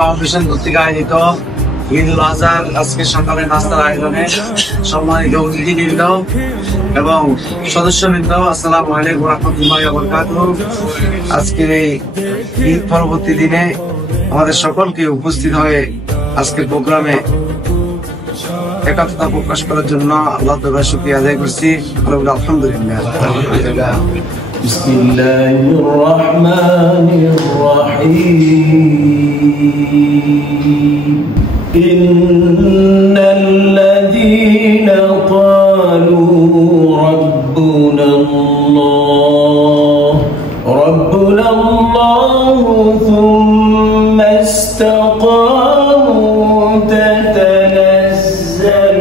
Foundation কর্তৃক আয়োজিত ঈদুল আজহার আজকে সকালে নাস্তার আয়োজনে সম্মানিত অতিথিবৃন্দ এবং সদস্যবৃন্দ, আসসালামু আলাইকুম ওয়া রাহমাতুল্লাহি ওয়া বারাকাতুহু। আজকের এই ঈদ পরবর্তী দিনে আমাদের সকলকে উপস্থিত হয়ে আজকের প্রোগ্রামে একাত্মতা প্রকাশ করার জন্য আল্লাহ তাআলার শুকরিয়া আদায় করছি। আলহামদুলিল্লাহ। বিসমিল্লাহির রহমানির রহিম। ইন্নাল্লাযীনা ক্বালু রাব্বুনাল্লাহু থুম্মা ইসতাকামু তাতানাজ্জাল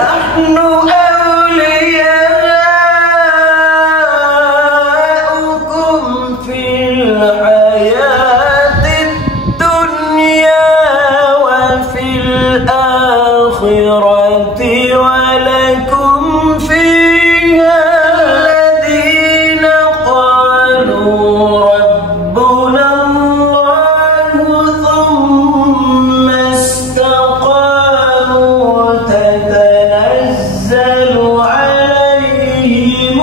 نحن أولياؤكم في الحياة الدنيا وفي الآخرة ولكم فيها الذين قالوا ربنا الله ثم استقاموا تتنزل عليهم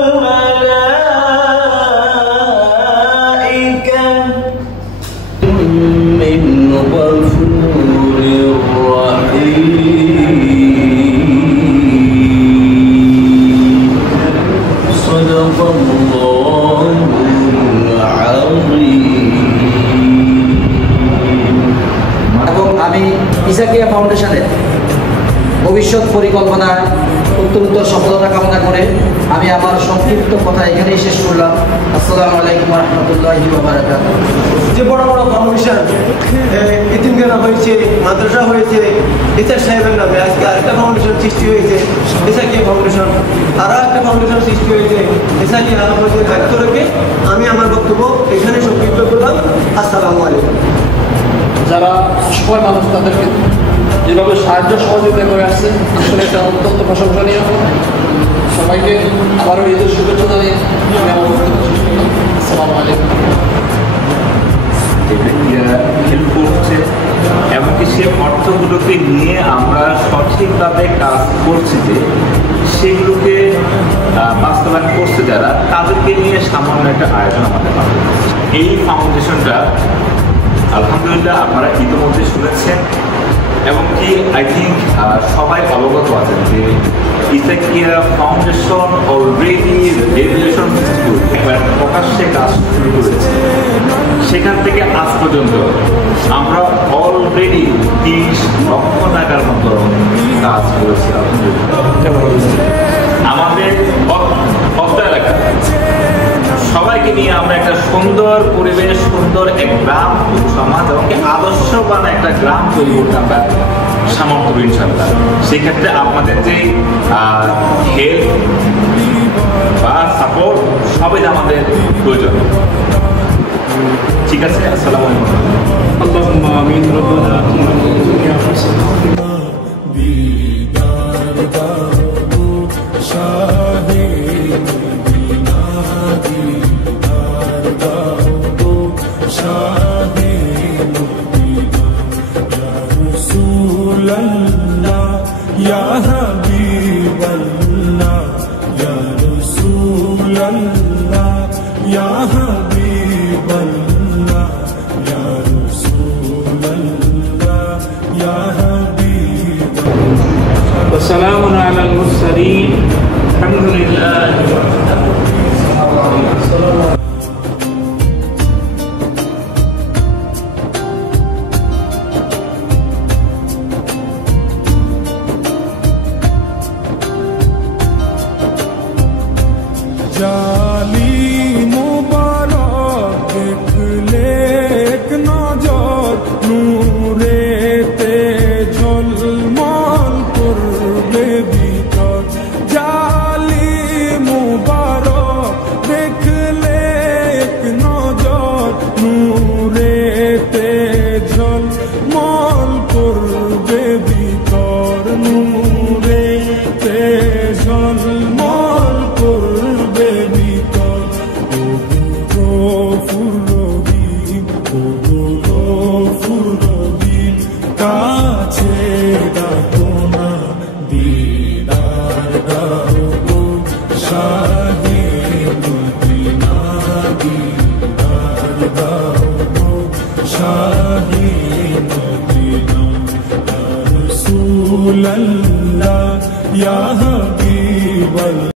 الملائكة من غفور رحيم صدق الله العظيم। এবং আমি ইসাকিয়া ফাউন্ডেশনের ভবিষ্যৎ পরিকল্পনা উত্তরোত্তর সফলতা কামনা করে আমি আমার সংক্ষিপ্ত কথা এখানেই শেষ করলাম। আসসালামু আলাইকুম ওয়া রাহমাতুল্লাহি ওয়া বারাকাতুহু। যে বড় বড় ফাউন্ডেশন এতিমখানা হয়েছে, মাদ্রাসা হয়েছে, ইসাক সাহেবের নামে আজকে আরেকটা ফাউন্ডেশন সৃষ্টি হয়েছে, ইসাকিয়া ফাউন্ডেশন। আরও একটা ফাউন্ডেশন সৃষ্টি হয়েছে, ইসাকিয়া আলমদের দায়িত্ব রেখে আমি আমার বক্তব্য এখানে সংক্ষিপ্ত করলাম। আসসালামু আলাইকুম। যারা সবাই মানুষ তাদেরকে যেভাবে সাহায্য সহযোগিতা করে আসছে, আসলে এটা অত্যন্ত প্রশংসনীয়। সবাইকে আবারও ঈদের শুভেচ্ছা জানিয়ে আমি আমার বক্তব্য শেষ করলাম। আসসালামু আলাইকুম। হেল্প করছে, এমনকি সে অর্থগুলোকে নিয়ে আমরা সঠিকভাবে কাজ করছি যে সেগুলোকে বাস্তবায়ন করছে যারা, তাদেরকে নিয়ে সামান্য একটা আয়োজন আমাদের হবে। এই ফাউন্ডেশনটা আলহামদুলিল্লাহ আপনারা ইতিমধ্যে শুনেছেন এবং কি আই থিঙ্ক সবাই অবগত আছেন যে ইসাকিয়া ফাউন্ডেশন অলরেডি রেভলিউশন ইনস্টিটিউট একবার প্রকাশ্যে কাজ শুরু করেছে। সেখান থেকে আজ পর্যন্ত আমরা অলরেডি 30 লক্ষ টাকার মতো কাজ করেছি আলহামদুলিল্লাহ। আমাদের অত্র এলাকা সবাইকে নিয়ে আমরা একটা সুন্দর পরিবেশ, সুন্দর এক গ্রাম সমাজ এবং আদর্শবান একটা গ্রাম তৈরি করতে আমরা সামর্থ্য ইনশাআল্লাহ। সেক্ষেত্রে আপনাদের যে হেল্প বা সাপোর্ট সবই আমাদের প্রয়োজন। ঠিক আছে, আসসালামু আলাইকুম। আল্লাহুম্মা আমিন। রব্বানা আতিনা ফিদ দুনিয়া হাসানাতান শাহিদ বিনা या